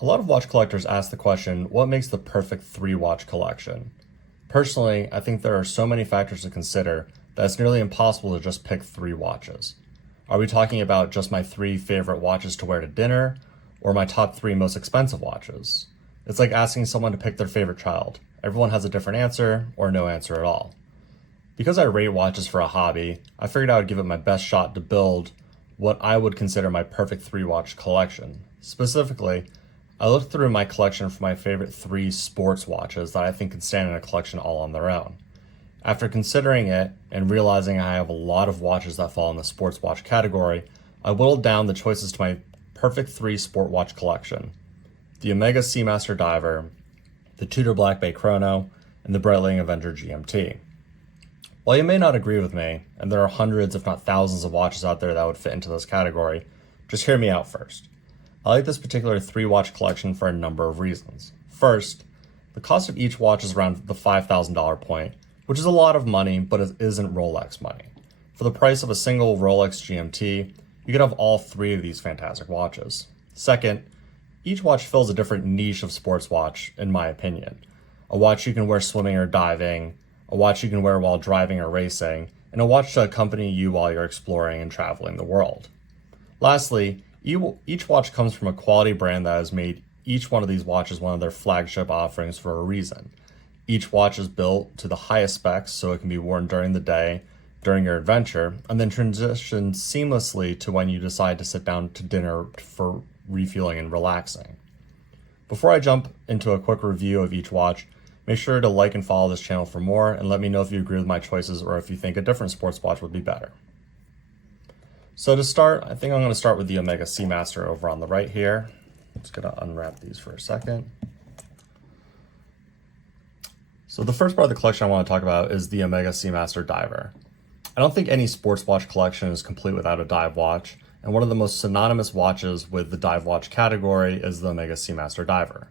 A lot of watch collectors ask the question, what makes the perfect 3-watch collection? Personally, I think there are so many factors to consider that it's nearly impossible to just pick 3 watches. Are we talking about just my 3 favorite watches to wear to dinner, or my top 3 most expensive watches? It's like asking someone to pick their favorite child. Everyone has a different answer, or no answer at all. Because I rate watches for a hobby, I figured I would give it my best shot to build what I would consider my perfect 3-watch collection. Specifically, I looked through my collection for my favorite 3 sports watches that I think could stand in a collection all on their own. After considering it and realizing I have a lot of watches that fall in the sports watch category, I whittled down the choices to my perfect 3 sport watch collection: the Omega Seamaster Diver, the Tudor Black Bay Chrono, and the Breitling Avenger GMT. While you may not agree with me, and there are hundreds if not thousands of watches out there that would fit into this category, just hear me out first. I like this particular 3-watch collection for a number of reasons. First, the cost of each watch is around the $5,000 point, which is a lot of money, but it isn't Rolex money. For the price of a single Rolex GMT, you could have all 3 of these fantastic watches. Second, each watch fills a different niche of sports watch, in my opinion. A watch you can wear swimming or diving, a watch you can wear while driving or racing, and a watch to accompany you while you're exploring and traveling the world. Lastly, each watch comes from a quality brand that has made each one of these watches one of their flagship offerings for a reason. Each watch is built to the highest specs so it can be worn during the day, during your adventure, and then transition seamlessly to when you decide to sit down to dinner for refueling and relaxing. Before I jump into a quick review of each watch, make sure to like and follow this channel for more, and let me know if you agree with my choices or if you think a different sports watch would be better. So to start, I think I'm going to start with the Omega Seamaster over on the right here. I'm just going to unwrap these for a second. So the first part of the collection I want to talk about is the Omega Seamaster Diver. I don't think any sports watch collection is complete without a dive watch, and one of the most synonymous watches with the dive watch category is the Omega Seamaster Diver.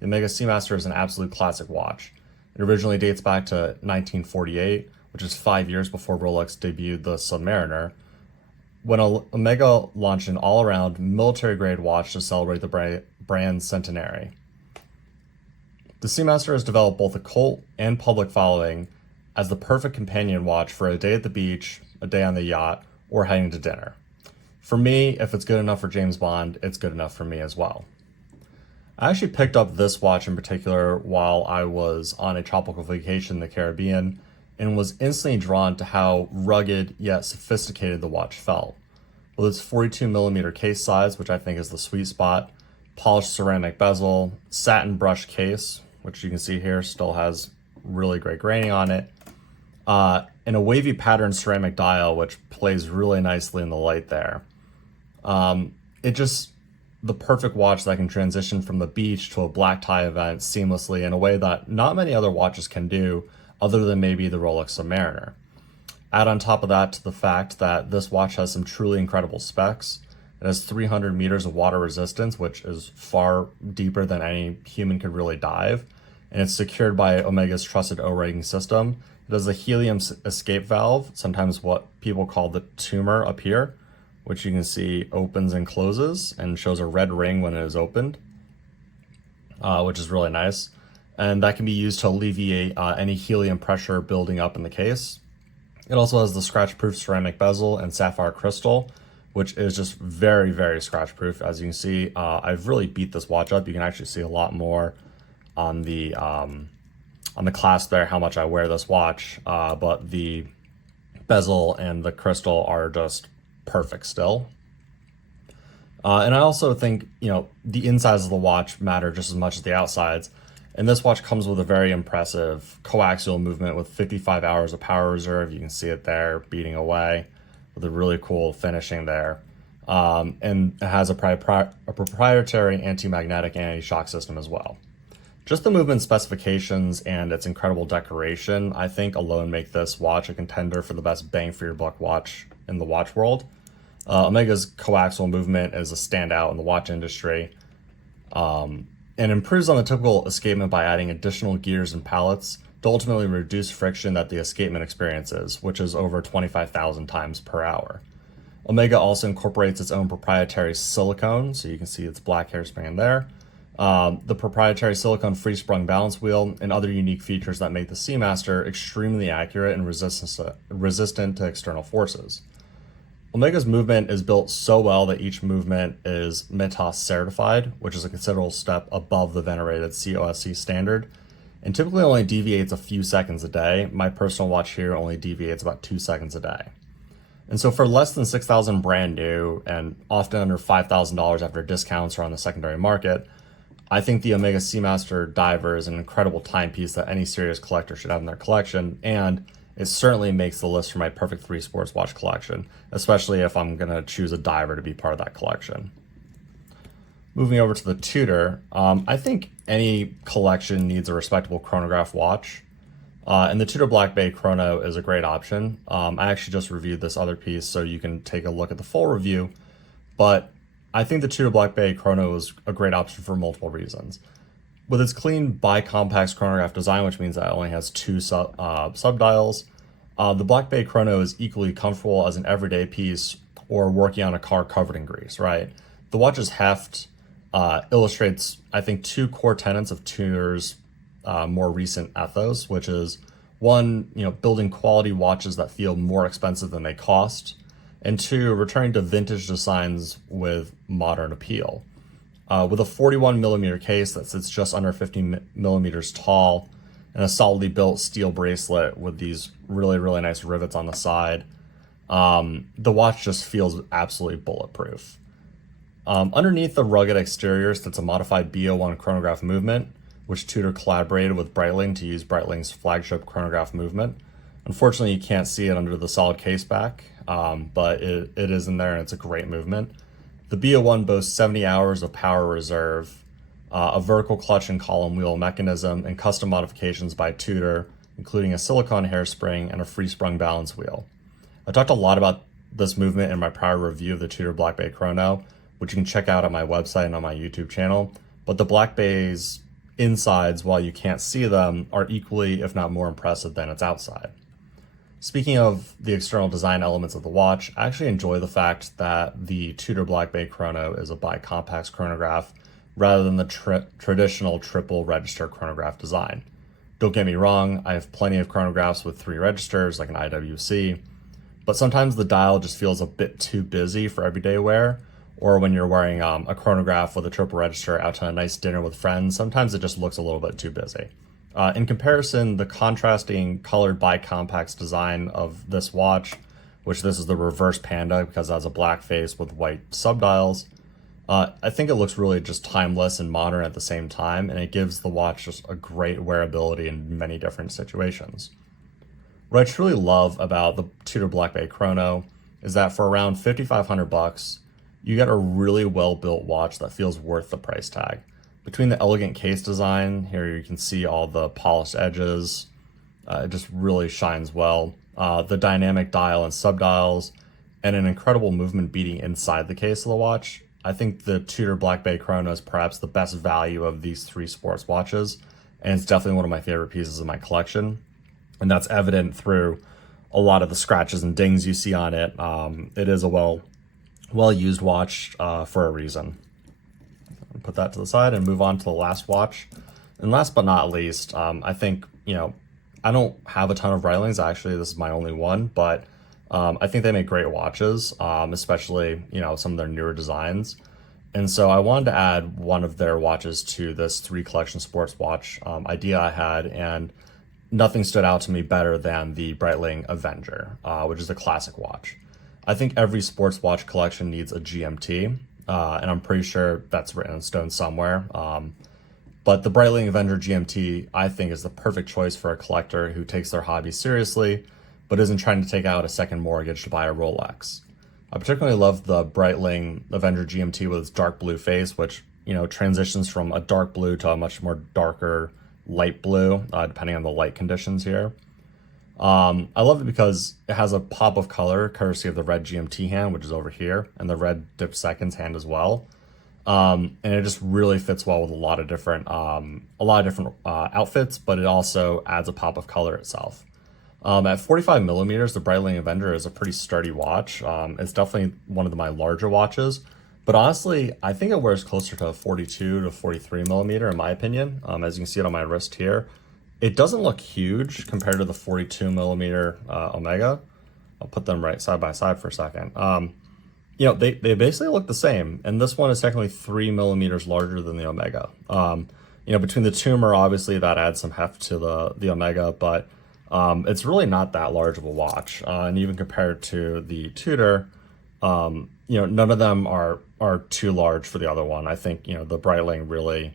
The Omega Seamaster is an absolute classic watch. It originally dates back to 1948, which is 5 years before Rolex debuted the Submariner, when Omega launched an all-around military-grade watch to celebrate the brand's centenary. The Seamaster has developed both a cult and public following as the perfect companion watch for a day at the beach, a day on the yacht, or heading to dinner. For me, if it's good enough for James Bond, it's good enough for me as well. I actually picked up this watch in particular while I was on a tropical vacation in the Caribbean, and was instantly drawn to how rugged yet sophisticated the watch felt. With its 42mm case size, which I think is the sweet spot, polished ceramic bezel, satin brush case, which you can see here still has really great graining on it, and a wavy patterned ceramic dial, which plays really nicely in the light there. The perfect watch that can transition from the beach to a black tie event seamlessly in a way that not many other watches can do, other than maybe the Rolex Submariner. Add on top of that to the fact that this watch has some truly incredible specs. It has 300 meters of water resistance, which is far deeper than any human could really dive, and it's secured by Omega's trusted O-rating system. It has a helium escape valve, sometimes what people call the tumor up here, which you can see opens and closes and shows a red ring when it is opened, which is really nice. And that can be used to alleviate any helium pressure building up in the case. It also has the scratch-proof ceramic bezel and sapphire crystal, which is just very, very scratch-proof. As you can see, I've really beat this watch up. You can actually see a lot more on the clasp there, how much I wear this watch, but the bezel and the crystal are just perfect still. And I also think, the insides of the watch matter just as much as the outsides. And this watch comes with a very impressive coaxial movement with 55 hours of power reserve. You can see it there beating away with a really cool finishing there. And it has a proprietary anti-magnetic anti-shock system as well. Just the movement specifications and its incredible decoration, I think alone make this watch a contender for the best bang for your buck watch in the watch world. Omega's coaxial movement is a standout in the watch industry. And improves on the typical escapement by adding additional gears and pallets to ultimately reduce friction that the escapement experiences, which is over 25,000 times per hour. Omega also incorporates its own proprietary silicone, so you can see its black hairspring in there, the proprietary silicone free-sprung balance wheel, and other unique features that make the Seamaster extremely accurate and resistant to external forces. Omega's movement is built so well that each movement is METAS certified, which is a considerable step above the venerated COSC standard, and typically only deviates a few seconds a day. My personal watch here only deviates about 2 seconds a day. And so for less than $6,000 brand new and often under $5,000 after discounts or on the secondary market, I think the Omega Seamaster Diver is an incredible timepiece that any serious collector should have in their collection, and it certainly makes the list for my perfect 3 sports watch collection, especially if I'm going to choose a diver to be part of that collection. Moving over to the Tudor, I think any collection needs a respectable chronograph watch, and the Tudor Black Bay Chrono is a great option. I actually just reviewed this other piece, so you can take a look at the full review, but I think the Tudor Black Bay Chrono is a great option for multiple reasons. With its clean bi-compax chronograph design, which means that it only has 2 subdials, the Black Bay Chrono is equally comfortable as an everyday piece or working on a car covered in grease, right? The watch's heft illustrates, I think, 2 core tenets of Tudor's more recent ethos, which is one, building quality watches that feel more expensive than they cost, and 2, returning to vintage designs with modern appeal. With a 41 millimeter case that sits just under 50 millimeters tall and a solidly built steel bracelet with these really, really nice rivets on the side, the watch just feels absolutely bulletproof. Underneath the rugged exterior sits a modified B01 chronograph movement, which Tudor collaborated with Breitling to use Breitling's flagship chronograph movement. Unfortunately, you can't see it under the solid case back, but it is in there and it's a great movement. The B01 boasts 70 hours of power reserve, a vertical clutch and column wheel mechanism, and custom modifications by Tudor, including a silicone hairspring and a free-sprung balance wheel. I talked a lot about this movement in my prior review of the Tudor Black Bay Chrono, which you can check out on my website and on my YouTube channel, but the Black Bay's insides, while you can't see them, are equally, if not more impressive than its outside. Speaking of the external design elements of the watch, I actually enjoy the fact that the Tudor Black Bay Chrono is a bi-compax chronograph rather than the traditional triple register chronograph design. Don't get me wrong, I have plenty of chronographs with 3 registers like an IWC, but sometimes the dial just feels a bit too busy for everyday wear, or when you're wearing a chronograph with a triple register out to a nice dinner with friends, sometimes it just looks a little bit too busy. In comparison, the contrasting colored bi-compax design of this watch, which this is the reverse Panda because it has a black face with white subdials, I think it looks really just timeless and modern at the same time, and it gives the watch just a great wearability in many different situations. What I truly love about the Tudor Black Bay Chrono is that for around $5,500, you get a really well-built watch that feels worth the price tag. Between the elegant case design, here you can see all the polished edges, it just really shines well. The dynamic dial and subdials, and an incredible movement beating inside the case of the watch. I think the Tudor Black Bay Chrono is perhaps the best value of these 3 sports watches, and it's definitely one of my favorite pieces of my collection. And that's evident through a lot of the scratches and dings you see on it. It is a well-used watch for a reason. Put that to the side and move on to the last watch. And last but not least, I think, I don't have a ton of Breitlings. Actually, this is my only one, but I think they make great watches, especially, some of their newer designs. And so I wanted to add one of their watches to this 3 collection sports watch idea I had, and nothing stood out to me better than the Breitling Avenger, which is a classic watch. I think every sports watch collection needs a GMT, and I'm pretty sure that's written in stone somewhere. But the Breitling Avenger GMT, I think, is the perfect choice for a collector who takes their hobby seriously, but isn't trying to take out a second mortgage to buy a Rolex. I particularly love the Breitling Avenger GMT with its dark blue face, which, transitions from a dark blue to a much more darker light blue, depending on the light conditions here. I love it because it has a pop of color courtesy of the red GMT hand, which is over here, and the red dip seconds hand as well. And it just really fits well with a lot of different outfits, but it also adds a pop of color itself. At 45 millimeters, the Breitling Avenger is a pretty sturdy watch. It's definitely one of my larger watches, but But honestly, I think it wears closer to a 42 to 43 millimeter in my opinion. As you can see it on my wrist here, it doesn't look huge compared to the 42 millimeter Omega. I'll put them right side by side for a second. You know, they basically look the same, and this one is technically 3 millimeters larger than the Omega. You know, between the tumor, obviously that adds some heft to the Omega, but it's really not that large of a watch. And even compared to the Tudor, you know, none of them are too large for the other one. I think, you know, the Breitling really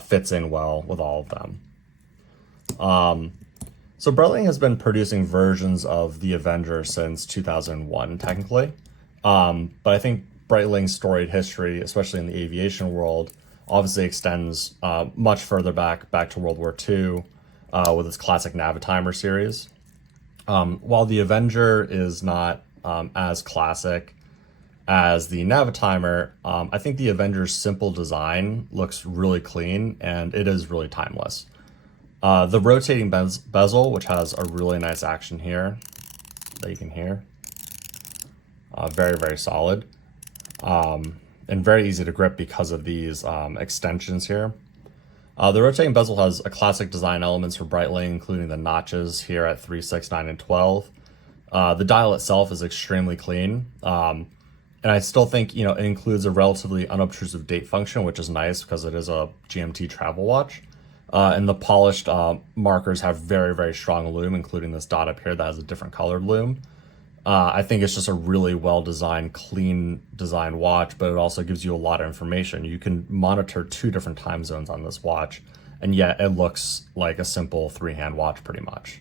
fits in well with all of them. So Breitling has been producing versions of the Avenger since 2001, technically. But I think Breitling's storied history, especially in the aviation world, obviously extends much further back to World War II with its classic Navitimer series. While the Avenger is not as classic as the Navitimer, I think the Avenger's simple design looks really clean and it is really timeless. The rotating bezel, which has a really nice action here that you can hear, very, very solid, and very easy to grip because of these extensions here. The rotating bezel has a classic design elements for Breitling, including the notches here at 3, 6, 9, and 12. The dial itself is extremely clean, and I still think, you know, it includes a relatively unobtrusive date function, which is nice because it is a GMT travel watch. And the polished markers have very, very strong lume, including this dot up here that has a different colored lume. I think it's just a really well-designed, clean design watch, but it also gives you a lot of information. You can monitor 2 different time zones on this watch, and yet it looks like a simple 3-hand watch pretty much.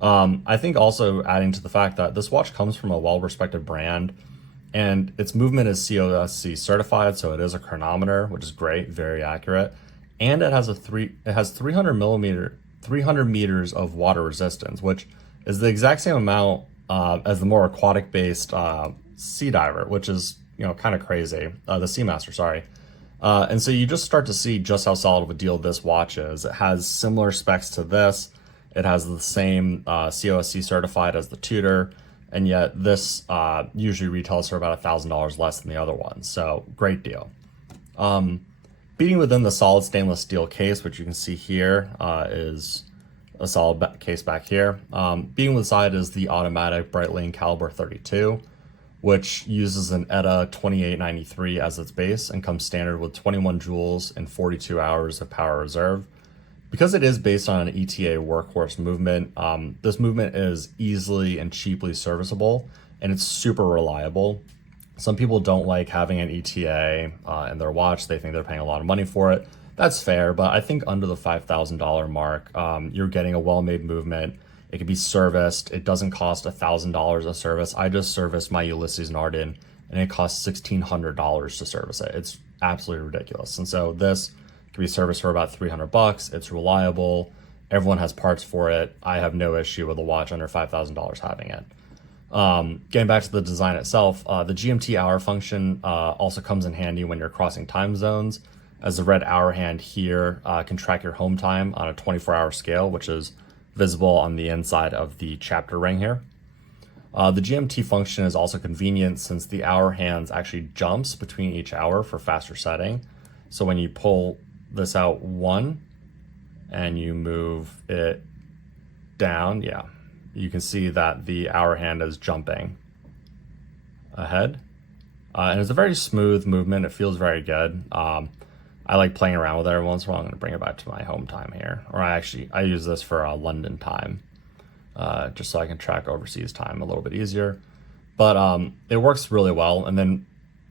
I think also adding to the fact that this watch comes from a well-respected brand, and its movement is COSC certified, so it is a chronometer, which is great, very accurate. And it has 300 meters of water resistance, which is the exact same amount as the more aquatic based Sea Diver, which is, you know, kind of crazy, the Seamaster, sorry. And so you just start to see just how solid of a deal this watch is. It has similar specs to this. It has the same COSC certified as the Tudor, and yet this usually retails for about $1,000 less than the other one. So great deal. Beating within the solid stainless steel case, which you can see here, is a solid case back here. Beating with the side is the automatic Breitling Caliber 32, which uses an ETA 2893 as its base and comes standard with 21 joules and 42 hours of power reserve. Because it is based on an ETA workhorse movement, this movement is easily and cheaply serviceable, and it's super reliable. Some people don't like having an ETA in their watch. They think they're paying a lot of money for it. That's fair, but I think under the $5,000 mark, you're getting a well-made movement. It can be serviced. It doesn't cost $1,000 a service. I just serviced my Ulysses Nardin, and it costs $1,600 to service it. It's absolutely ridiculous. And so this can be serviced for about $300. It's reliable. Everyone has parts for it. I have no issue with a watch under $5,000 having it. Getting back to the design itself, the GMT hour function also comes in handy when you're crossing time zones, as the red hour hand here can track your home time on a 24-hour scale, which is visible on the inside of the chapter ring here. The GMT function is also convenient since the hour hands actually jumps between each hour for faster setting. So when you pull this out 1 and you move it down, yeah, you can see that the hour hand is jumping ahead. And it's a very smooth movement. It feels very good. I like playing around with it every once in a while. I'm going to bring it back to my home time here. Or I use this for London time, just so I can track overseas time a little bit easier. But it works really well. And then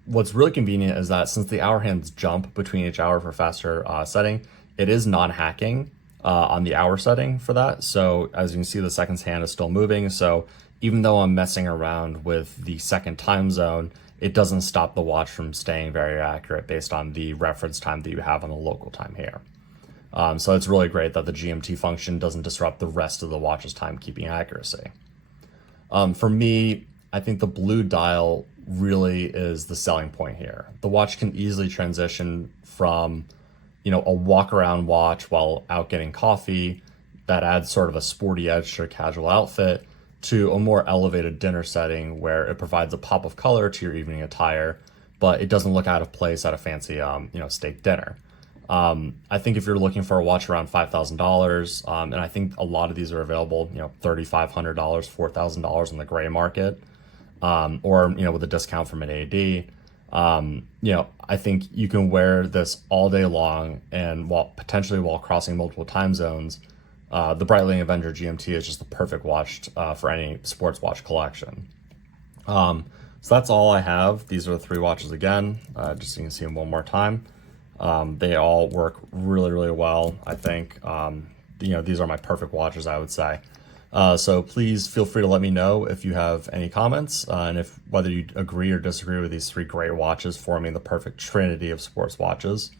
what's really convenient is that since the hour hands jump between each hour for faster setting, it is non-hacking on the hour setting for that. So as you can see, the seconds hand is still moving. So even though I'm messing around with the second time zone, it doesn't stop the watch from staying very accurate based on the reference time that you have on the local time here. So it's really great that the GMT function doesn't disrupt the rest of the watch's timekeeping accuracy. For me, I think the blue dial really is the selling point here. The watch can easily transition from, you know, a walk around watch while out getting coffee that adds sort of a sporty edge to a casual outfit, to a more elevated dinner setting where it provides a pop of color to your evening attire, but it doesn't look out of place at a fancy, steak dinner. I think if you're looking for a watch around $5,000, and I think a lot of these are available, $3,500, $4,000 in the gray market, or with a discount from an AD. I think you can wear this all day long, and potentially while crossing multiple time zones. The Breitling Avenger GMT is just the perfect watch for any sports watch collection. So that's all I have. These are the 3 watches again, just so you can see them one more time. They all work really, really well, I think. These are my perfect watches, I would say. So please feel free to let me know if you have any comments, and whether you agree or disagree with these 3 great watches forming the perfect trinity of sports watches.